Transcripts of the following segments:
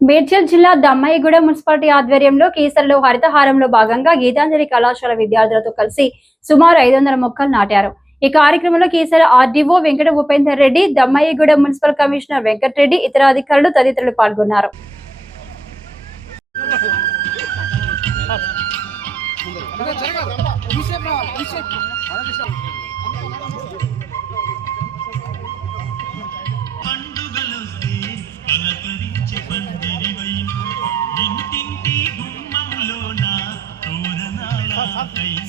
మేడ్చల్ జిల్లా దమ్మాయిగూడ మున్సిపాలిటీ ఆధ్వర్యంలో కేసరిలో హరితహారంలో భాగంగా గీతాంజలి కళాశాల విద్యార్థులతో కలిసి సుమారు ఐదు వందల మొక్కలు నాటారు. ఈ కార్యక్రమంలో Keesara RDO Venkata Upender Reddy Dammaiguda municipal commissioner Venkata Reddy ఇతర అధికారులు తదితరులు పాల్గొన్నారు. పండుగలొస్తే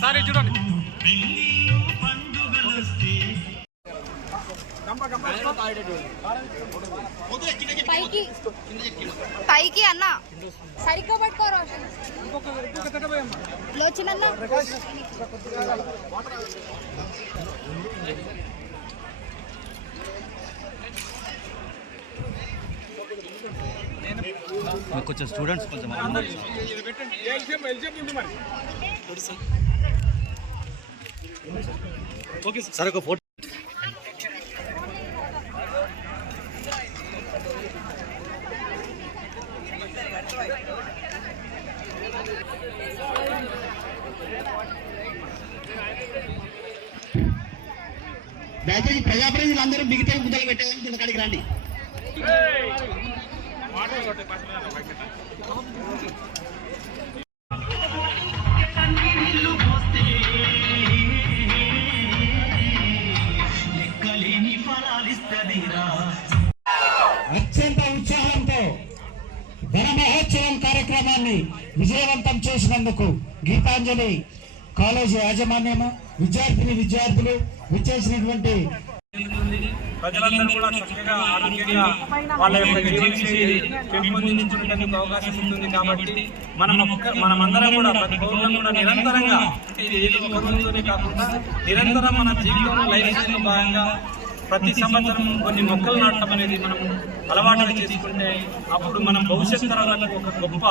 సారీ చూడండి. పైకి. పైకి అన్న. సరిగ్గా పట్టుకో రోషన్. లోచినన్న. కొంచెం స్టూడెంట్స్ కొంచెం ఉన్నారు సార్. ఒక ఫోటో. దయచేసి ప్రజాప్రతినిధులు అందరూ మిగతా ముద్దలు పెట్టేదానికి అక్కడికి రండి. అత్యంత ఉత్సాహంతో వన మహోత్సవం కార్యక్రమాన్ని విజయవంతం చేసినందుకు గీతాంజలి కాలేజీ యాజమాన్యము విద్యార్థిని విద్యార్థులు విచ్చేసినటువంటి ప్రజలందరూ కూడా చక్కగా ఆరోగ్యంగా వాళ్ళ యొక్క జీవనశైలి పెంపొందించుకునేందుకు అవకాశం ఉంటుంది కాబట్టి మనం మనమందరం కూడా ప్రతి పౌరులను కూడా నిరంతరంగా అంటే ఇది ఏదో ఒక కాకుండా నిరంతరం మన జీవితంలో లైఫ్ స్టైల్ భాగంగా ప్రతి సంవత్సరం కొన్ని మొక్కలు నాటడం అనేది మనం అలవాటుగా చేసుకుంటే అప్పుడు మనం భవిష్యత్ తరాలకు ఒక గొప్ప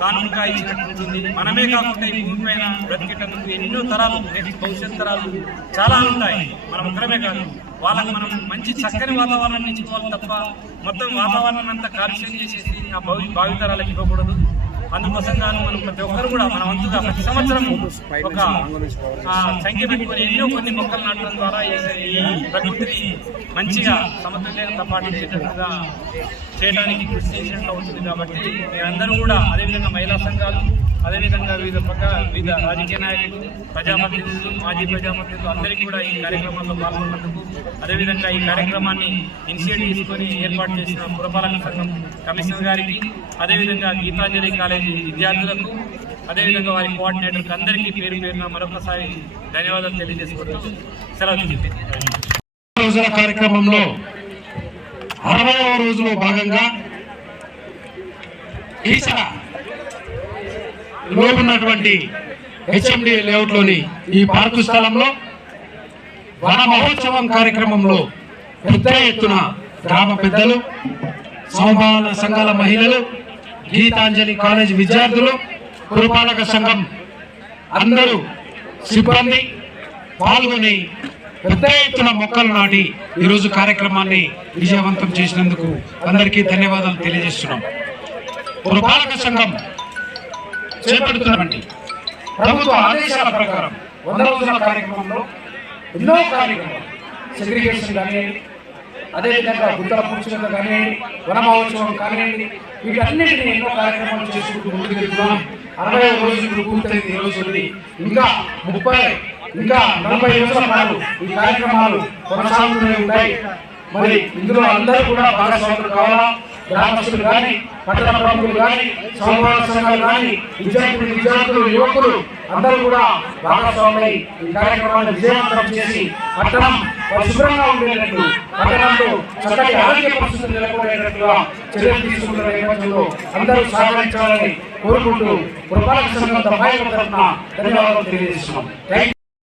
కానుక ఇచ్చినట్టు మనమే కాకుండా ఈ భూమి పైన బ్రతికేటందుకు ఎన్నో తరాలు భవిష్యత్ తరాలు చాలా ఉంటాయి. మనం ఒకరమే కాదు వాళ్ళకి మనం మంచి చక్కని వాతావరణాన్ని ఇచ్చుకోవాలి తప్ప మొత్తం వాతావరణం అంతా కాలుష్యం చేసేసి ఆ భవి భావితరాలకు ఇవ్వకూడదు. అందుకోసం గాను మనం ప్రతి ఒక్కరు కూడా మన వంతుగా ప్రతి సంవత్సరం ఒక ఆ, సంఖ్య పెట్టుకొని ఎన్నో కొన్ని మొక్కలు నాటడం ద్వారా ఈ- ఈ ప్రకృతిని మంచిగా సమతుల్యంగా పాటించేటట్టుగా చేయడానికి కృషి చేసినట్లు అవుతుంది కాబట్టి మీరందరూ కూడా అదేవిధంగా మహిళా సంఘాలు అదేవిధంగా వివిధ పక్క వివిధ రాజకీయ నాయకులు ప్రజాప్రతినిధులు మాజీ ప్రజాప్రతినిధులు అందరికీ కూడా ఈ కార్యక్రమంలో పాల్గొన్నందుకు అదేవిధంగా ఈ కార్యక్రమాన్ని ఇనిషియేట్ తీసుకొని ఏర్పాటు చేసిన పురపాలక సంఘం కమిషనర్ గారికి అదేవిధంగా గీతాంజలి కాలేజీ విద్యార్థులకు అదేవిధంగా వారి కోఆర్డినేటర్కి అందరికీ పేరు పేరున మరొకసారి ధన్యవాదాలు తెలియజేసుకుంటూ సెలవు రోజుల కార్యక్రమంలో అరవైవ రోజులో భాగంగా ఈసర లో ఉన్నటువంటి హెచ్ఎండి లేఅవుట్లోని ఈ పార్కు స్థలంలో వన మహోత్సవం కార్యక్రమంలో పెద్ద ఎత్తున గ్రామ పెద్దలు సమభావన సంఘాల మహిళలు గీతాంజలి కాలేజ్ విద్యార్థులు పురపాలక సంఘం అందరూ సిబ్బంది పాల్గొని పెద్ద ఎత్తున మొక్కలు నాటి ఈరోజు కార్యక్రమాన్ని విజయవంతం చేసినందుకు అందరికీ ధన్యవాదాలు తెలియజేస్తున్నాం. పురపాలక సంఘం చేపడుతున్నటువంటి ప్రభుత్వ ఆదేశాల ప్రకారం వంద రోజుల కార్యక్రమంలో ఎన్నో కార్యక్రమాలు. సెగ్రిగేషన్ కానివ్వండి అదేవిధంగా గుంతల పూర్చకత కానివ్వండి వనమహోత్సవం కానివ్వండి వీటన్నిటిని ఎన్నో కార్యక్రమాలు చేసుకుంటూ ముందుకు వెళ్తున్నాం. అరవై రోజులు పూర్తయింది ఈ రోజు ఇంకా ముప్పై ఇంకా నలభై రోజుల పాటు ఈ కార్యక్రమాలు కొనసాగుతూనే ఉంటాయి. మరి ఇందులో అందరూ కూడా భాగస్వాములు కావాలా? గ్రామస్తులు కానీ పట్టణ ప్రముఖులు కానీ సమూహాల సంఘాలు కానీ విద్యార్థులు విద్యార్థులు యువకులు అందరూ కూడా భాగస్వాములై ఈ కార్యక్రమాన్ని విజయవంతం చేసి పట్టణం పరిశుభ్రంగా ఉండేటట్టు పట్టణంలో చక్కటి ఆరోగ్య పరిస్థితులు నెలకొనేటట్టుగా చర్యలు తీసుకున్న నేపథ్యంలో అందరూ సహకరించాలని కోరుకుంటూ పురపాలక సంఘం తరఫున ధన్యవాదాలు తెలియజేస్తున్నాం.